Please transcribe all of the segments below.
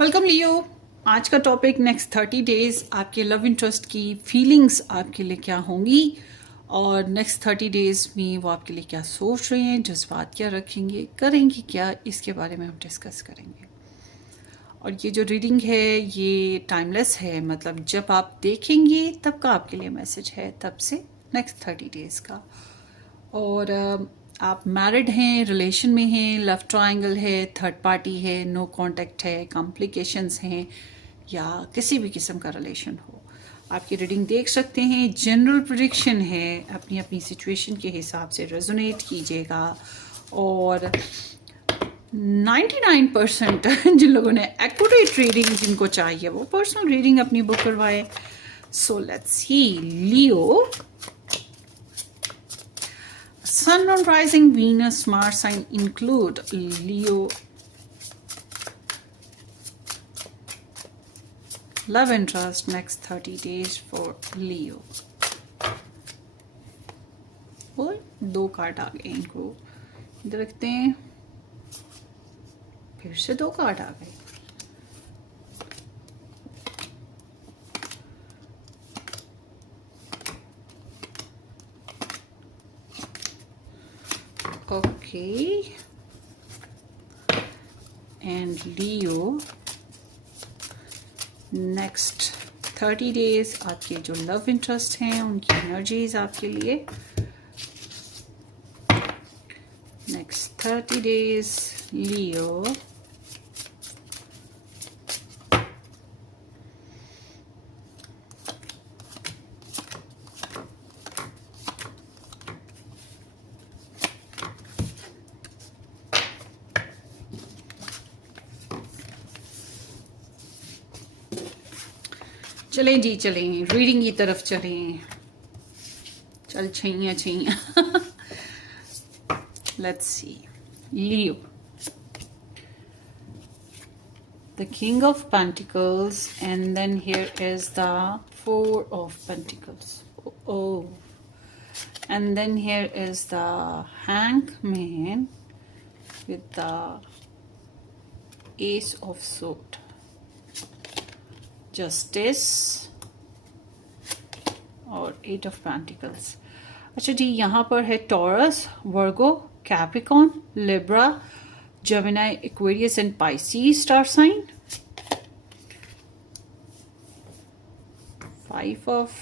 Welcome लियो। आज का topic next 30 days आपके लव इंटरेस्ट की फीलिंग्स आपके लिए क्या होंगी और नेक्स्ट 30 डेज में वो आपके लिए क्या सोच रहे हैं, जज्बात क्या रखेंगे, करेंगे क्या, इसके बारे में हम डिस्कस करेंगे। और ये जो रीडिंग है ये टाइमलेस है, मतलब जब आप देखेंगे तब का आपके लिए मैसेज है, तब से नेक्स्ट 30 डेज का। और आप मैरिड हैं, रिलेशन में हैं, लव ट्रायंगल है, थर्ड पार्टी है, नो कांटेक्ट है, कॉम्प्लिकेशंस हैं या किसी भी किस्म का रिलेशन हो, आपकी रीडिंग देख सकते हैं। जनरल प्रेडिक्शन है, अपनी अपनी सिचुएशन के हिसाब से रेजोनेट कीजिएगा। और 99% जिन लोगों ने एक्यूरेट रीडिंग जिनको चाहिए वो पर्सनल रीडिंग अपनी बुक करवाए। So let's see Leo, Sun, Moon, Rising, Venus, Mars sign include Leo. Love interest next 30 days for Leo. और 2 कार्ड आ गए, इनको इधर रखते हैं। फिर से 2 कार्ड आ गए। Okay, and Leo next 30 days आपके जो लव इंटरेस्ट हैं उनकी एनर्जीज आपके लिए नेक्स्ट 30 डेज लियो। चलें जी, चलें रीडिंग की तरफ चलें। चल छैया छैया। Let's see Leo, the King of Pentacles, and then here is the 4 of Pentacles. Oh, and then here is the Hangman with the Ace of Swords, Justice और 8 of Pentacles. अच्छा जी, यहाँ पर है Taurus, Virgo, Capricorn, Libra, Gemini, Aquarius and Pisces star sign. 5 of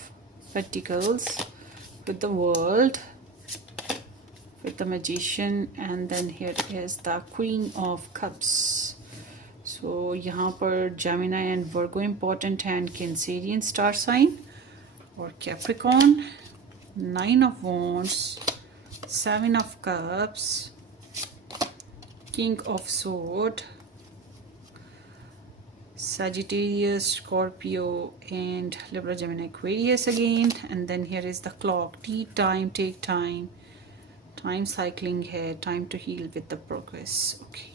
Pentacles with the World, with the Magician, and then here is the Queen of Cups. So यहाँ पर Gemini and Virgo important है, and Cancerian star sign, और Capricorn, 9 of Wands, 7 of Cups, King of Swords, Sagittarius, Scorpio, and Libra, Gemini, Aquarius again. And then here is the clock, tea time, take time, time cycling है, time to heal with the progress. Okay.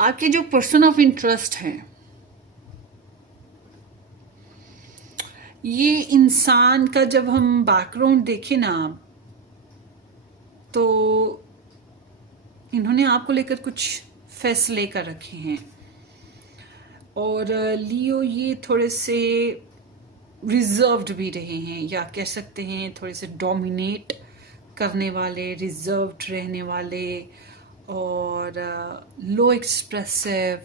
आपके जो person of interest हैं, ये इंसान का जब हम background देखें ना, तो इन्होंने आपको लेकर कुछ फैसले कर रखे हैं। और लियो ये थोड़े से रिजर्व्ड भी रहे हैं, या कह सकते हैं थोड़े से डोमिनेट करने वाले, रिजर्व्ड रहने वाले, और लो एक्सप्रेसिव,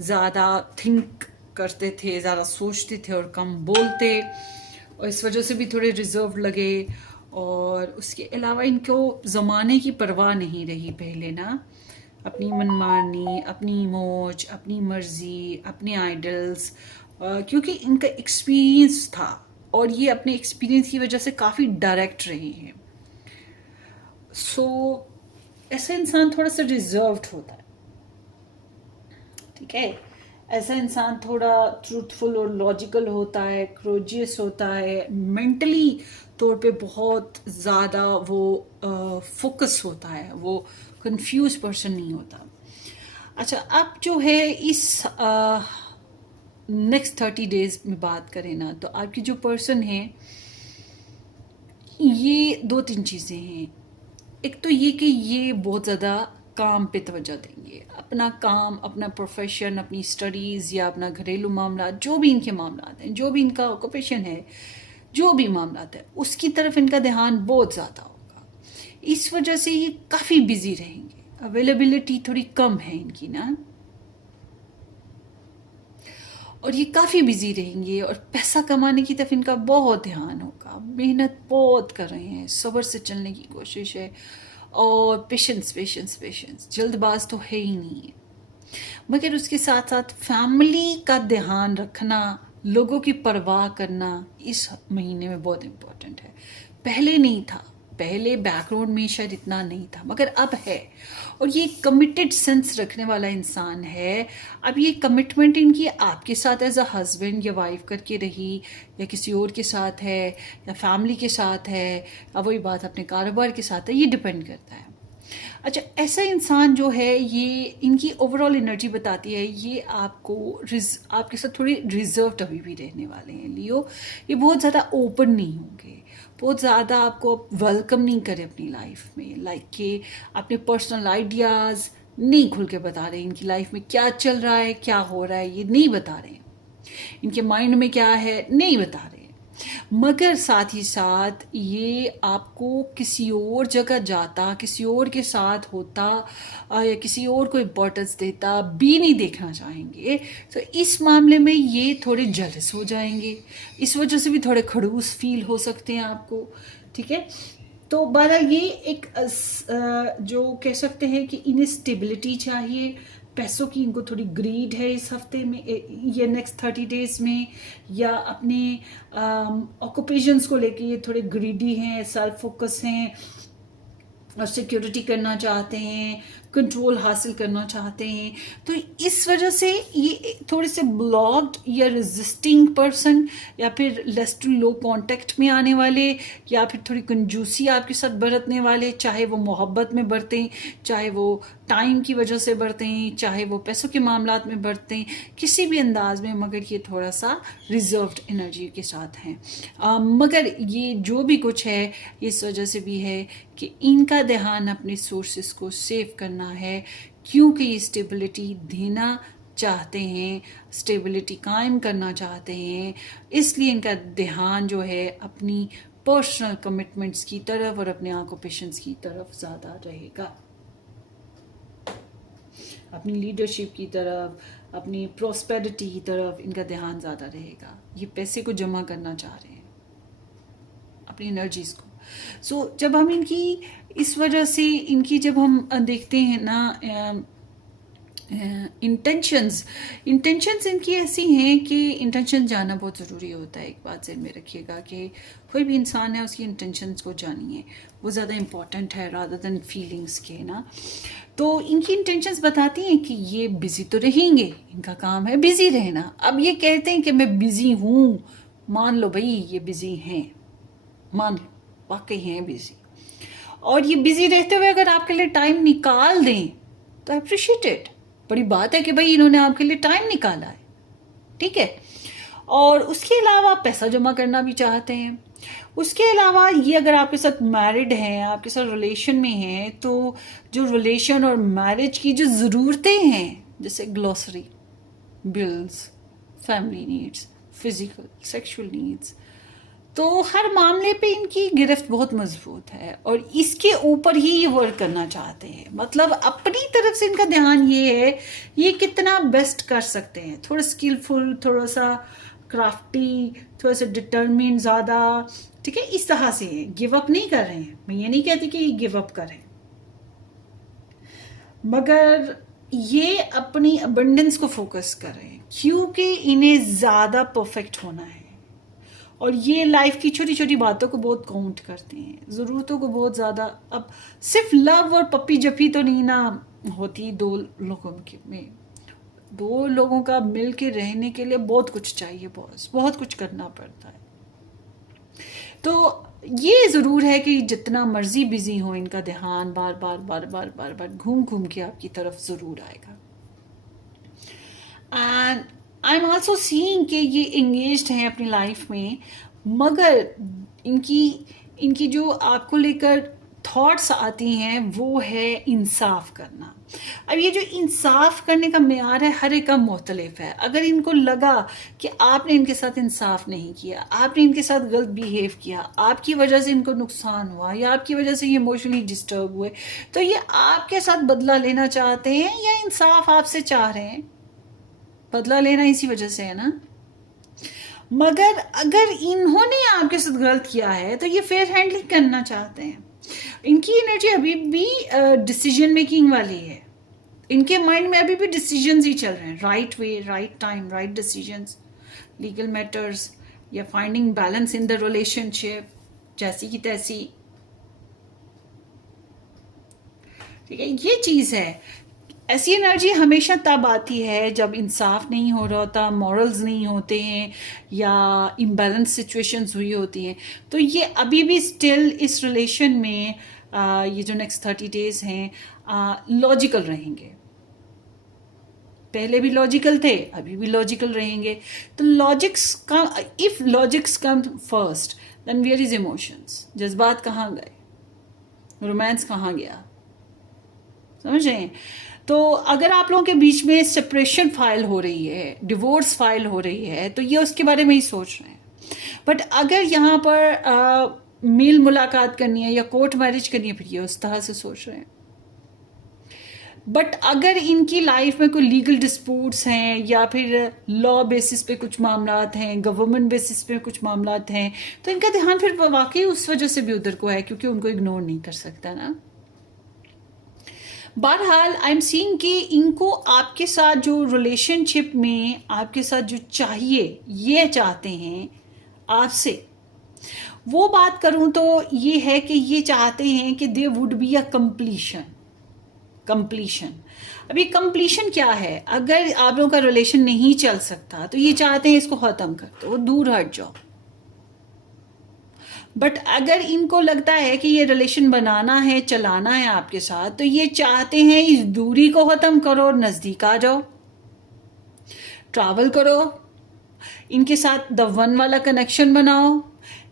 ज़्यादा थिंक करते थे, ज़्यादा सोचते थे और कम बोलते, और इस वजह से भी थोड़े रिजर्व लगे। और उसके अलावा इनको ज़माने की परवाह नहीं रही पहले ना, अपनी मनमानी, अपनी मौज, अपनी मर्जी, अपने आइडल्स, क्योंकि इनका एक्सपीरियंस था और ये अपने एक्सपीरियंस की वजह से काफ़ी डायरेक्ट रहे हैं। सो ऐसा इंसान थोड़ा सा रिजर्व्ड होता है, ठीक है। ऐसा इंसान थोड़ा ट्रूथफुल और लॉजिकल होता है, क्रोजियस होता है, मेंटली तौर पे बहुत ज़्यादा वो फोकस होता है, वो कंफ्यूज पर्सन नहीं होता। अच्छा, अब जो है इस नेक्स्ट 30 डेज में बात करें ना, तो आपकी जो पर्सन है ये दो तीन चीज़ें हैं। एक तो ये कि ये बहुत ज़्यादा काम पे तवज्जो देंगे, अपना काम, अपना प्रोफेशन, अपनी स्टडीज़ या अपना घरेलू मामला, जो भी इनके मामला हैं, जो भी इनका ऑक्यूपेशन है, जो भी मामला है, उसकी तरफ इनका ध्यान बहुत ज़्यादा होगा। इस वजह से ये काफ़ी बिजी रहेंगे, अवेलेबिलिटी थोड़ी कम है इनकी ना, और ये काफ़ी बिजी रहेंगे और पैसा कमाने की तरफ इनका बहुत ध्यान होगा। मेहनत बहुत कर रहे हैं, सब्र से चलने की कोशिश है, और पेशेंस पेशेंस पेशेंस, जल्दबाज तो है ही नहीं है। मगर उसके साथ साथ फैमिली का ध्यान रखना, लोगों की परवाह करना इस महीने में बहुत इम्पोर्टेंट है। पहले नहीं था, पहले बैकग्राउंड में शायद इतना नहीं था, मगर अब है। और ये कमिटेड सेंस रखने वाला इंसान है। अब ये कमिटमेंट इनकी आपके साथ एज अ हस्बैंड या वाइफ करके रही, या किसी और के साथ है, या फैमिली के साथ है, या वही बात अपने कारोबार के साथ है, ये डिपेंड करता है। अच्छा, ऐसा इंसान जो है, ये इनकी ओवरऑल एनर्जी बताती है ये आपको आपके साथ थोड़ी रिजर्व्ड अभी भी रहने वाले हैं लियो। ये बहुत ज़्यादा ओपन नहीं होंगे, बहुत ज़्यादा आपको वेलकम नहीं करें अपनी लाइफ में, लाइक कि अपने पर्सनल आइडियाज़ नहीं खुल के बता रहे, इनकी लाइफ में क्या चल रहा है, क्या हो रहा है, ये नहीं बता रहे, इनके माइंड में क्या है नहीं बता रहे। मगर साथ ही साथ ये आपको किसी और जगह जाता, किसी और के साथ होता, या किसी और को इम्पोर्टेंस देता भी नहीं देखना चाहेंगे। तो इस मामले में ये थोड़े जेलस हो जाएंगे, इस वजह से भी थोड़े खड़ूस फील हो सकते हैं आपको, ठीक है। तो बहरहाल ये एक जो कह सकते हैं कि इन्हें स्टेबिलिटी चाहिए, पैसों की इनको थोड़ी ग्रीड है इस हफ्ते में, ये नेक्स्ट 30 डेज में, या अपने ऑक्यूपेशंस को लेके ये थोड़े ग्रीडी हैं, सेल्फ फोकस हैं, और सिक्योरिटी करना चाहते हैं, कंट्रोल हासिल करना चाहते हैं। तो इस वजह से ये थोड़े से ब्लॉक्ड या रेजिस्टिंग पर्सन, या फिर लेस टू लो कांटेक्ट में आने वाले, या फिर थोड़ी कंजूसी आपके साथ बरतने वाले, चाहे वो मोहब्बत में बरतें, चाहे वो टाइम की वजह से बरतें, चाहे वो पैसों के मामलात में बरतें, किसी भी अंदाज में, मगर ये थोड़ा सा रिजर्व्ड एनर्जी के साथ हैं। मगर ये जो भी कुछ है, इस वजह से भी है कि इनका ध्यान अपने सोर्सेस को सेव करना है, क्योंकि ये स्टेबिलिटी देना चाहते हैं, स्टेबिलिटी कायम करना चाहते हैं। इसलिए इनका ध्यान जो है अपनी पर्सनल कमिटमेंट्स की तरफ और अपने ऑक्यूपेशंस की तरफ ज़्यादा रहेगा, अपनी लीडरशिप की तरफ, अपनी प्रॉस्पेरिटी की तरफ इनका ध्यान ज़्यादा रहेगा। ये पैसे को जमा करना चाह रहे हैं, अपनी एनर्जीज को। सो जब हम इनकी इस वजह से इनकी जब हम देखते हैं ना इंटेंशंस इनकी ऐसी हैं कि इंटेंशन जानना बहुत ज़रूरी होता है। एक बात ज़हन में रखिएगा कि कोई भी इंसान है उसकी इंटेंशंस को जानिए, वो ज़्यादा इम्पॉर्टेंट है रादर देन फीलिंग्स के ना। तो इनकी इंटेंशंस बताती हैं कि ये बिज़ी तो रहेंगे, इनका काम है बिज़ी रहना। अब ये कहते हैं कि मैं बिज़ी हूँ, मान लो भाई ये बिज़ी हैं, मान लो वाकई हैं बिज़ी, और ये बिज़ी रहते हुए अगर आपके लिए टाइम निकाल दें तो अप्रिशिएट इट। बड़ी बात है कि भाई इन्होंने आपके लिए टाइम निकाला है, ठीक है। और उसके अलावा पैसा जमा करना भी चाहते हैं। उसके अलावा ये अगर आपके साथ मैरिड हैं, आपके साथ रिलेशन में हैं, तो जो रिलेशन और मैरिज की जो ज़रूरतें हैं, जैसे glossary, bills, family needs, physical sexual needs, तो हर मामले पे इनकी गिरफ्त बहुत मजबूत है और इसके ऊपर ही ये वर्क करना चाहते हैं। मतलब अपनी तरफ से इनका ध्यान ये है ये कितना बेस्ट कर सकते हैं, थोड़ा स्किलफुल, थोड़ा सा क्राफ्टी, थोड़ा सा डिटर्मिन ज़्यादा, ठीक है। इस तरह से गिव अप नहीं कर रहे हैं। मैं ये नहीं कहती कि ये गिव अप करें, मगर ये अपनी अबंडेंस को फोकस कर रहे हैं, क्योंकि इन्हें ज़्यादा परफेक्ट होना है। और ये लाइफ की छोटी छोटी बातों को बहुत काउंट करते हैं, ज़रूरतों को बहुत ज़्यादा। अब सिर्फ लव और पप्पी जप्पी तो नहीं ना होती दो लोगों में, दो लोगों का मिल के रहने के लिए बहुत कुछ चाहिए, बहुत कुछ करना पड़ता है। तो ये ज़रूर है कि जितना मर्जी बिजी हो, इनका ध्यान बार बार बार बार बार बार घूम घूम के आपकी तरफ ज़रूर आएगा। And I am also seeing कि ये इंगेज्ड हैं अपनी लाइफ में, मगर इनकी इनकी जो आपको लेकर थॉट्स आती हैं वो है इंसाफ करना। अब ये जो इंसाफ करने का मेयार है हर एक का मुख्तलिफ है। अगर इनको लगा कि आपने इनके साथ इंसाफ नहीं किया, आपने इनके साथ गलत बिहेव किया, आपकी वजह से इनको नुकसान हुआ या आपकी वजह से ये इमोशनली डिस्टर्ब हुए, तो ये आपके साथ बदला लेना चाहते हैं या इंसाफ आपसे चाह रहे हैं? बदला लेना इसी वजह से है ना। मगर अगर इन्होंने आपके साथ गलत किया है तो ये फेयर हैंडलिंग करना चाहते हैं। इनकी एनर्जी अभी भी डिसीजन मेकिंग वाली है। इनके माइंड में अभी भी डिसीजंस ही चल रहे हैं, right way, right time, right decisions, legal matters या finding balance in the relationship, जैसी की तैसी। ठीक है, ये चीज है। ऐसी एनर्जी हमेशा तब आती है जब इंसाफ नहीं हो रहा होता, मॉरल्स नहीं होते हैं या इम्बैलेंस सिचुएशंस हुई होती हैं। तो ये अभी भी स्टिल इस रिलेशन में ये जो नेक्स्ट 30 डेज हैं लॉजिकल रहेंगे। पहले भी लॉजिकल थे, अभी भी लॉजिकल रहेंगे। तो लॉजिक्स का, if logics come first then where is emotions? जज्बात कहाँ गए? रोमांस कहाँ गया? समझ रहे हैं? तो अगर आप लोगों के बीच में सेपरेशन फाइल हो रही है, डिवोर्स फाइल हो रही है, तो ये उसके बारे में ही सोच रहे हैं। बट अगर यहाँ पर मेल मुलाकात करनी है या कोर्ट मैरिज करनी है, फिर ये उस तरह से सोच रहे हैं। बट अगर इनकी लाइफ में कोई लीगल डिस्प्यूट्स हैं या फिर लॉ बेसिस पे कुछ मामलात हैं, गवर्नमेंट बेसिस पे कुछ मामलात हैं, तो इनका ध्यान फिर वाकई उस वजह से भी उधर को है, क्योंकि उनको इग्नोर नहीं कर सकता ना। बहरहाल आई एम सीइंग कि इनको आपके साथ जो रिलेशनशिप में आपके साथ जो चाहिए, ये चाहते हैं आपसे। वो बात करूं तो ये है कि ये चाहते हैं कि they would be a completion. अभी कंप्लीशन क्या है? अगर आप लोगों का रिलेशन नहीं चल सकता तो ये चाहते हैं इसको खत्म कर दो, दूर हट जाओ। बट अगर इनको लगता है कि ये रिलेशन बनाना है, चलाना है आपके साथ, तो ये चाहते हैं इस दूरी को खत्म करो, नजदीक आ जाओ, ट्रैवल करो, इनके साथ द वन वाला कनेक्शन बनाओ,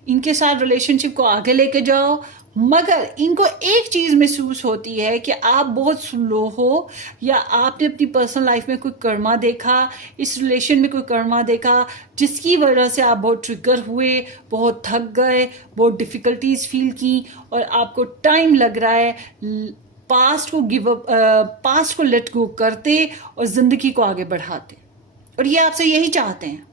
इनके साथ रिलेशनशिप को आगे लेके जाओ। मगर इनको एक चीज महसूस होती है कि आप बहुत स्लो हो, या आपने अपनी पर्सनल लाइफ में कोई कर्मा देखा, इस रिलेशन में कोई कर्मा देखा जिसकी वजह से आप बहुत ट्रिगर हुए, बहुत थक गए, बहुत डिफिकल्टीज फील की, और आपको टाइम लग रहा है पास्ट को गिव अप, पास्ट को लेट गो करते और जिंदगी को आगे बढ़ाते। और ये आपसे यही चाहते हैं।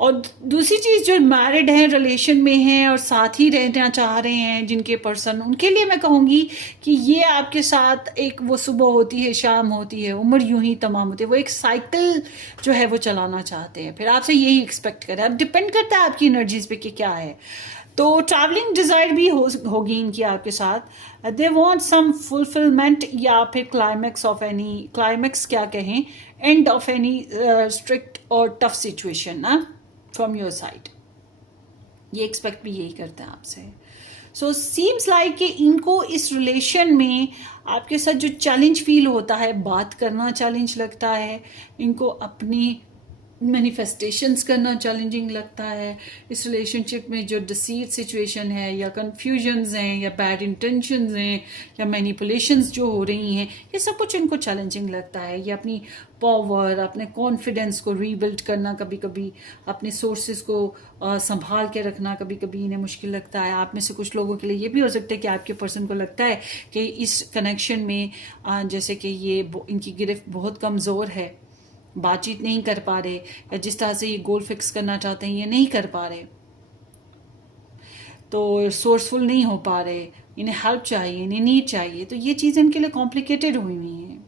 और दूसरी चीज, जो मैरिड हैं, रिलेशन में हैं और साथ ही रहना चाह रहे हैं जिनके पर्सन, उनके लिए मैं कहूँगी कि ये आपके साथ एक वो सुबह होती है, शाम होती है, उम्र यूं ही तमाम होती है, वो एक साइकिल जो है वो चलाना चाहते हैं। फिर आपसे यही एक्सपेक्ट करें। अब डिपेंड करता है आपकी एनर्जीज पे कि क्या है। तो ट्रैवलिंग डिजायर भी होगी इनकी आपके साथ। दे वांट सम फुलफिलमेंट या फिर क्लाइमैक्स ऑफ एनी, क्लाइमैक्स क्या कहें, एंड ऑफ एनी स्ट्रिक्ट और टफ सिचुएशन ना फ्रॉम योर साइड। ये एक्सपेक्ट भी यही करते हैं आपसे। सो सीम्स लाइक कि इनको इस रिलेशन में आपके साथ जो चैलेंज फील होता है, बात करना चैलेंज लगता है, इनको अपनी मैनिफेस्टेशंस करना चैलेंजिंग लगता है। इस रिलेशनशिप में जो डिसीट सिचुएशन है या कन्फ्यूजन्स हैं या बैड इंटेंशंस हैं या मैनिपुलेशंस जो हो रही हैं, ये सब कुछ इनको चैलेंजिंग लगता है। ये अपनी पावर, अपने कॉन्फिडेंस को रीबिल्ड करना, कभी कभी अपने सोर्सेज को संभाल के रखना कभी कभी इन्हें मुश्किल लगता है। आप में से कुछ लोगों के लिए ये भी हो सकता है कि आपके पर्सन को लगता है कि इस कनेक्शन में जैसे कि ये इनकी गिरफ्त बहुत कमज़ोर है, बातचीत नहीं कर पा रहे, या जिस तरह से ये गोल फिक्स करना चाहते हैं ये नहीं कर पा रहे, तो सोर्सफुल नहीं हो पा रहे, इन्हें हेल्प चाहिए, इन्हें नीड चाहिए, तो ये चीज़ इनके लिए कॉम्प्लिकेटेड हुई हुई हैं।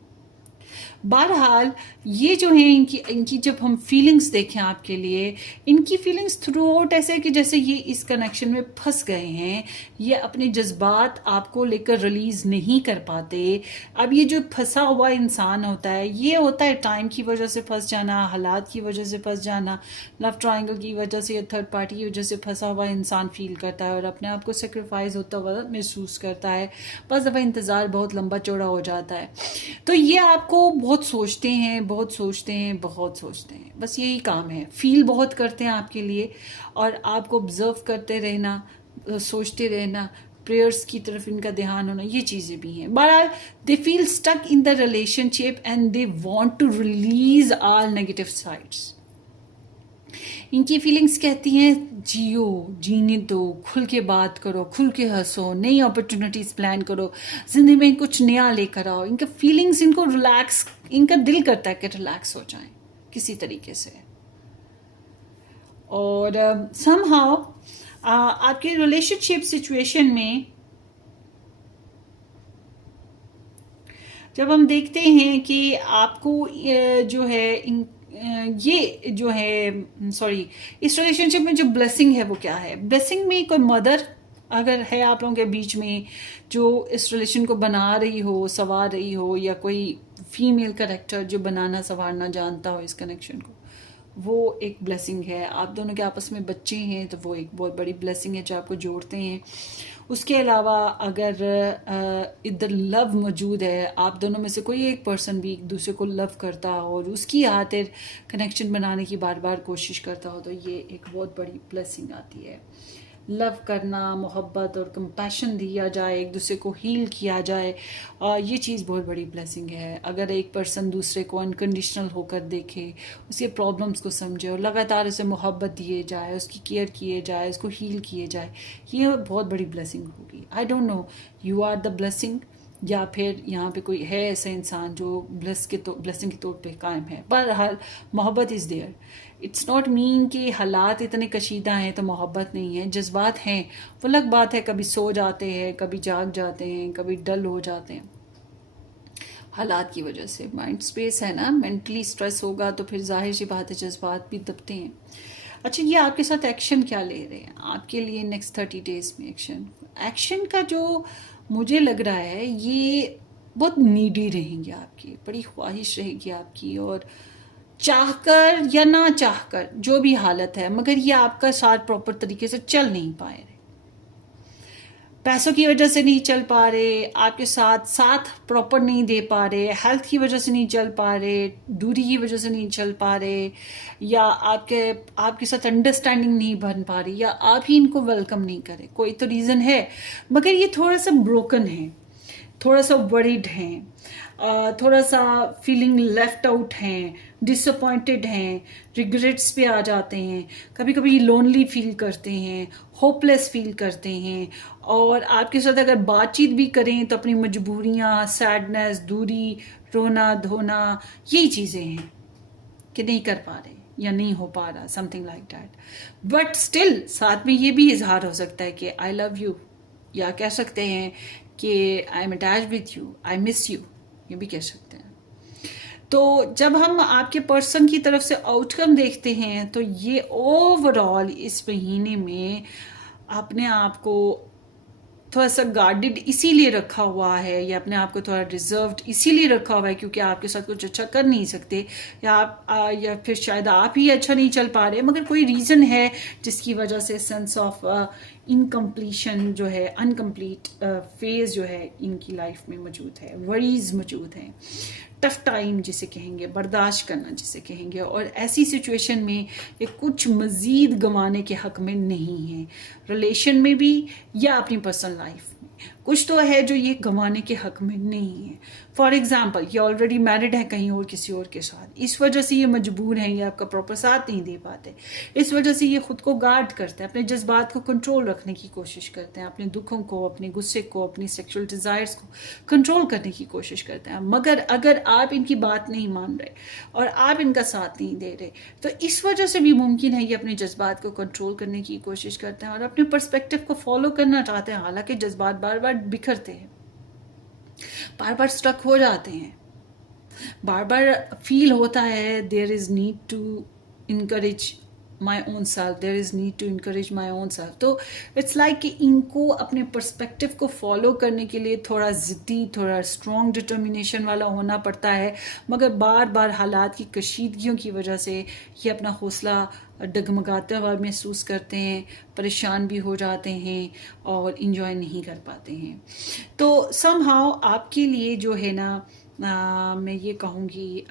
बहरहाल ये जो है इनकी जब हम फीलिंग्स देखें आपके लिए, इनकी फीलिंग्स थ्रू आउट ऐसे कि जैसे ये इस कनेक्शन में फंस गए हैं, ये अपने जज्बात आपको लेकर रिलीज नहीं कर पाते। अब ये जो फंसा हुआ इंसान होता है, ये होता है टाइम की वजह से फंस जाना, हालात की वजह से फंस जाना, लव ट्रायंगल की वजह से या थर्ड पार्टी की वजह से फंसा हुआ इंसान फील करता है और अपने आप को सेक्रीफाइस होता हुआ महसूस करता है। बस दफ़ा इंतज़ार बहुत लंबा चौड़ा हो जाता है। तो ये आपको बहुत सोचते हैं, बहुत सोचते हैं, बहुत सोचते हैं, बस यही काम है। फील बहुत करते हैं आपके लिए, और आपको ऑब्जर्व करते रहना, सोचते रहना, प्रेयर्स की तरफ इनका ध्यान होना, ये चीज़ें भी हैं। बहरहाल they feel stuck in the relationship and they want to release all negative sides. इनकी फीलिंग्स कहती हैं जियो, जीने दो, खुल के बात करो, खुल के हंसो, नई अपॉर्चुनिटीज प्लान करो, जिंदगी में कुछ नया लेकर आओ। इनका फीलिंग्स इनको रिलैक्स, इनका दिल करता है कि रिलैक्स हो जाए किसी तरीके से। और समहाउ आपके रिलेशनशिप सिचुएशन में जब हम देखते हैं कि आपको जो है ये जो है सॉरी, इस रिलेशनशिप में जो ब्लेसिंग है वो क्या है? ब्लेसिंग में कोई मदर अगर है आप लोगों के बीच में जो इस रिलेशन को बना रही हो, संवार रही हो, या कोई फीमेल कैरेक्टर जो बनाना संवारना जानता हो इस कनेक्शन को, वो एक ब्लेसिंग है। आप दोनों के आपस में बच्चे हैं तो वो एक बहुत बड़ी ब्लेसिंग है जो आपको जोड़ते हैं। उसके अलावा अगर इधर लव मौजूद है, आप दोनों में से कोई एक पर्सन भी एक दूसरे को लव करता हो और उसकी खातिर कनेक्शन बनाने की बार बार कोशिश करता हो, तो ये एक बहुत बड़ी ब्लेसिंग आती है। लव करना, मोहब्बत और कंपैशन दिया जाए, एक दूसरे को हील किया जाए, ये चीज़ बहुत बड़ी ब्लेसिंग है। अगर एक पर्सन दूसरे को अनकंडीशनल होकर देखे, उसके प्रॉब्लम्स को समझे और लगातार उसे मोहब्बत दिए जाए, उसकी केयर किए जाए, उसको हील किए जाए, ये बहुत बड़ी ब्लेसिंग होगी। I don't know you are the blessing, या फिर यहाँ पे कोई है ऐसा इंसान जो ब्लेसिंग के तौर पे कायम है। बहरहाल मोहब्बत is there. It's not mean कि हालात इतने कशीदा हैं तो मोहब्बत नहीं है। जज्बात हैं, वो अलग बात है, कभी सो जाते हैं, कभी जाग जाते हैं, कभी डल हो जाते हैं हालात की वजह से। माइंड स्पेस है ना, मेंटली स्ट्रेस होगा तो फिर जाहिर सी बात है जज्बात भी दबते हैं। अच्छा, ये आपके साथ एक्शन क्या ले रहे हैं आपके लिए नेक्स्ट 30 डेज में? एक्शन का जो मुझे लग रहा है ये बहुत नीडी रहेंगे आपकी, बड़ी ख्वाहिश रहेगी आपकी, और चाहकर या ना चाहकर जो भी हालत है, मगर ये आपका साथ प्रॉपर तरीके से चल नहीं पाए रहे। पैसों की वजह से नहीं चल पा रहे, आपके साथ प्रॉपर नहीं दे पा रहे, हेल्थ की वजह से नहीं चल पा रहे, दूरी की वजह से नहीं चल पा रहे, या आपके साथ अंडरस्टैंडिंग नहीं बन पा रही, या आप ही इनको वेलकम नहीं करें, कोई तो रीज़न है। मगर ये थोड़ा सा ब्रोकन है, थोड़ा सा वरीड हैं, थोड़ा सा फीलिंग लेफ्ट आउट हैं, डिसअपॉइंटेड हैं, रिग्रेट्स पे आ जाते हैं, कभी कभी लोनली फील करते हैं, होपलेस फील करते हैं। और आपके साथ अगर बातचीत भी करें तो अपनी मजबूरियां, सैडनेस, दूरी, रोना धोना, यही चीज़ें हैं कि नहीं कर पा रहे या नहीं हो पा रहा, something like that. But still साथ में ये भी इजहार हो सकता है कि आई लव यू, या कह सकते हैं कि I am attached with you, I miss you, ये भी कह सकते हैं। तो जब हम आपके पर्सन की तरफ से आउटकम देखते हैं तो ये ओवरऑल इस महीने में अपने आप को थोड़ा सा गार्डेड इसीलिए रखा हुआ है, या अपने आप को थोड़ा रिजर्व्ड इसीलिए रखा हुआ है क्योंकि आपके साथ कुछ अच्छा कर नहीं सकते, या फिर शायद आप ही अच्छा नहीं चल पा रहे, मगर कोई रीज़न है जिसकी वजह से सेंस ऑफ इनकम्प्लीशन जो है, अनकम्प्लीट फेज जो है इनकी लाइफ में मौजूद है, वरीज मौजूद हैं, टफ टाइम जिसे कहेंगे, बर्दाश्त करना जिसे कहेंगे। और ऐसी सिचुएशन में ये कुछ मज़ीद गंवाने के हक में नहीं है, रिलेशन में भी या अपनी पर्सनल लाइफ में कुछ तो है जो ये गंवाने के हक में नहीं है। फॉर एग्जाम्पल, ये ऑलरेडी मैरिड है कहीं और किसी और के साथ, इस वजह से ये मजबूर हैं, ये आपका प्रॉपर साथ नहीं दे पाते, इस वजह से ये खुद को गार्ड करते हैं, अपने जज्बात को कंट्रोल रखने की कोशिश करते हैं, अपने दुखों को, अपने गुस्से को, अपनी सेक्सुअल डिज़ायर्स को कंट्रोल करने की कोशिश करते हैं। मगर अगर आप इनकी बात नहीं मान रहे और आप इनका साथ नहीं दे रहे तो इस वजह से भी मुमकिन है ये अपने जज्बात को कंट्रोल करने की कोशिश करते हैं और अपने पर्सपेक्टिव को फॉलो करना चाहते हैं, हालांकि जज्बात बार बार बिखरते हैं, बार बार स्ट्रक हो जाते हैं, बार बार फील होता है there is need to encourage my own self, there is need to encourage my own self. तो इट्स लाइक कि इनको अपने पर्सपेक्टिव को फॉलो करने के लिए थोड़ा ज़िद्दी, थोड़ा स्ट्रॉन्ग डिटर्मिनेशन वाला होना पड़ता है, मगर बार बार हालात की कशीदगियों की वजह से ये अपना हौसला डगमगाता हुआ महसूस करते हैं, परेशान भी हो जाते हैं और इंजॉय नहीं कर पाते हैं। तो समहाउ आपके लिए जो है ना मैं ये कहूँगी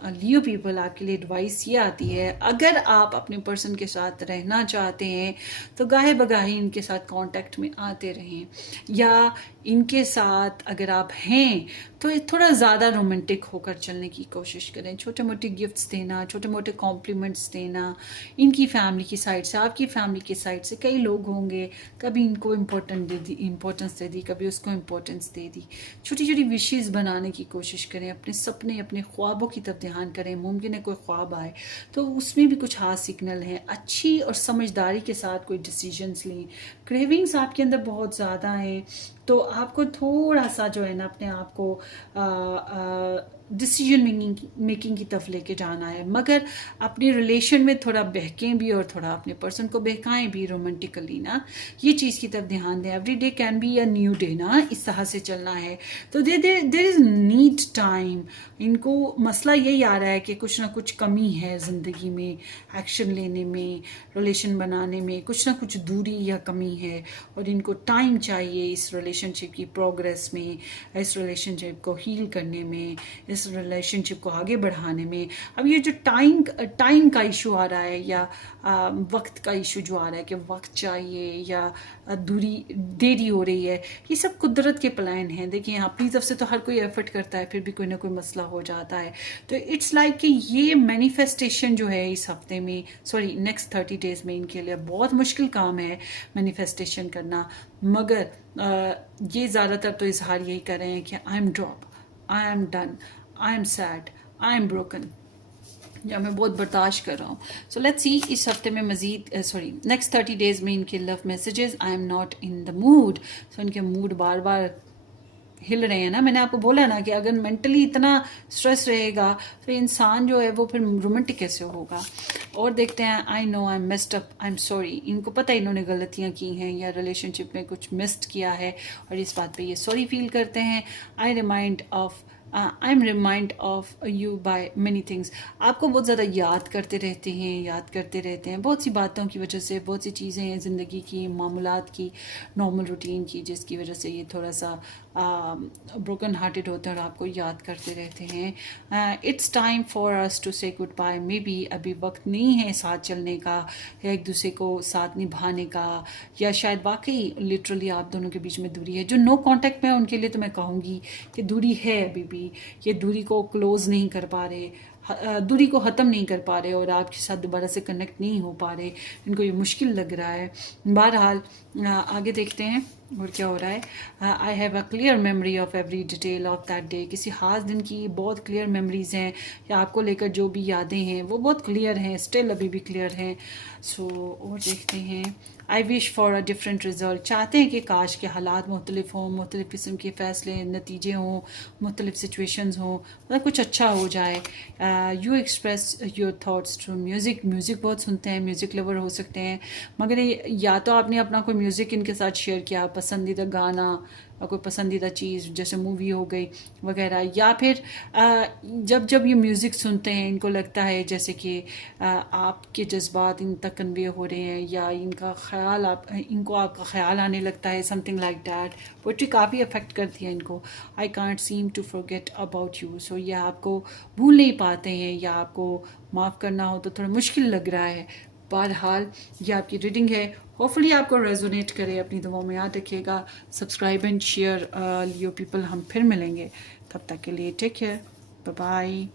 लियो पीपल, आपके लिए एडवाइस ये आती है, अगर आप अपने पर्सन के साथ रहना चाहते हैं तो गाहे बगाहे इनके साथ कांटेक्ट में आते रहें, या इनके साथ अगर आप हैं तो ये थोड़ा ज़्यादा रोमांटिक होकर चलने की कोशिश करें। छोटे मोटे गिफ्ट्स देना, छोटे मोटे कॉम्प्लीमेंट्स देना, इनकी फैमिली की साइड से, आपकी फैमिली की साइड से कई लोग होंगे, कभी इनको इम्पोर्टेंस दे दी, कभी उसको इम्पोर्टेंस दे दी। छोटी छोटी विशेज़ बनाने की कोशिश करें, अपने सपने, अपने ख्वाबों की तरफ ध्यान करें। मुमकिन है कोई ख्वाब आए तो उसमें भी कुछ हाथ सिग्नल है। अच्छी और समझदारी के साथ कोई डिसीजंस लें। क्रेविंग्स आपके अंदर बहुत ज़्यादा हैं, तो आपको थोड़ा सा जो है ना अपने आप को डिसीजन मेकिंग की तरफ लेके जाना है, मगर अपने रिलेशन में थोड़ा बहकें भी और थोड़ा अपने पर्सन को बहकाएं भी रोमांटिकली ना, ये चीज़ की तरफ ध्यान दें। Every day can be a new day ना, इस तरह से चलना है। तो देर इज़ नीड टाइम। इनको मसला यही आ रहा है कि कुछ ना कुछ कमी है ज़िंदगी में, एक्शन लेने में, रिलेशन बनाने में कुछ ना कुछ दूरी या कमी है, और इनको टाइम चाहिए इस रिलेशनशिप की प्रोग्रेस में, इस रिलेशनशिप को हील करने में, इस रिलेशनशिप को आगे बढ़ाने में। अब ये जो टाइम का इशू आ रहा है, या वक्त का इशू जो आ रहा है कि वक्त चाहिए या देरी हो रही है, ये सब कुदरत के प्लान हैं। देखिए अपनी तरफ से तो हर कोई एफर्ट करता है, फिर भी कोई ना कोई मसला हो जाता है। तो इट्स लाइक कि ये मैनिफेस्टेशन जो है इस हफ्ते में, सॉरी नेक्स्ट 30 डेज में इनके लिए बहुत मुश्किल काम है मैनिफेस्टेशन करना, मगर ये ज़्यादातर तो इजहार यही कर रहे हैं कि I am drop, I am done, I am sad, I am broken, या मैं बहुत बर्दाश्त कर रहा हूँ। सो लेट्स सी इस हफ्ते में मजीद नेक्स्ट 30 डेज में इनके love messages. I am not in the mood. So इनके मूड बार बार हिल रहे हैं ना। मैंने आपको बोला ना कि अगर मेंटली इतना स्ट्रेस रहेगा तो इंसान जो है वो फिर रोमांटिक कैसे होगा। और देखते हैं, I know I am missed up, I am sorry. इनको पता है इन्होंने गलतियां की हैं या रिलेशनशिप में कुछ मिस्ड किया है, और इस बात पे ये सॉरी फील करते हैं। I am remind of you by many things. आपको बहुत ज़्यादा याद करते रहते हैं बहुत सी बातों की वजह से, बहुत सी चीज़ें हैं ज़िंदगी की, मामूलात की, नॉर्मल रूटीन की, जिसकी वजह से ये थोड़ा सा ब्रोकन हार्टेड होते हैं और आपको याद करते रहते हैं। It's time for us to say good bye. Maybe अभी वक्त नहीं है साथ चलने का या एक दूसरे को साथ निभाने का, या शायद वाकई लिटरली आप दोनों के बीच में दूरी है। जो नो कांटेक्ट में है उनके लिए तो मैं कहूँगी कि दूरी है अभी भी, ये दूरी को क्लोज नहीं कर पा रहे, दूरी को ख़त्म नहीं कर पा रहे और आपके साथ दोबारा से कनेक्ट नहीं हो पा रहे। इनको ये मुश्किल लग रहा है। बहरहाल आगे देखते हैं और क्या हो रहा है। I have a clear memory of every detail of that day. किसी खास दिन की बहुत क्लियर मेमोरीज हैं, या आपको लेकर जो भी यादें हैं वो बहुत क्लियर हैं, स्टिल अभी भी क्लियर हैं। सो और देखते हैं। I wish for a different result. चाहते हैं कि काश के हालात मुख्तलिफ हों, मुख्तलिफ किस्म के फ़ैसले नतीजे हों, मुख्तलिफ सिचुएशंस हों, मतलब कुछ अच्छा हो जाए। You express your thoughts through music. Music बहुत सुनते हैं, म्यूज़िक लवर हो सकते हैं, मगर या तो आपने अपना कोई म्यूज़िक इनके साथ शेयर किया, पसंदीदा गाना और कोई पसंदीदा चीज़ जैसे मूवी हो गई वगैरह, या फिर जब जब ये म्यूज़िक सुनते हैं इनको लगता है जैसे कि आपके जज्बात इन तक कन्वे हो रहे हैं, या इनको आपका ख्याल आने लगता है, समथिंग लाइक दैट। पोइट्री काफ़ी अफेक्ट करती है इनको। I can't seem to forget about you. So ये आपको भूल नहीं पाते हैं, या आपको माफ़ करना हो तो थोड़ा मुश्किल लग रहा है। बहरहाल ये आपकी रीडिंग है, होपफुली आपको रेजोनेट करे। अपनी दुआओं में याद रखिएगा। Subscribe and share Leo people. हम फिर मिलेंगे, तब तक के लिए टेक केयर, बाय बाय।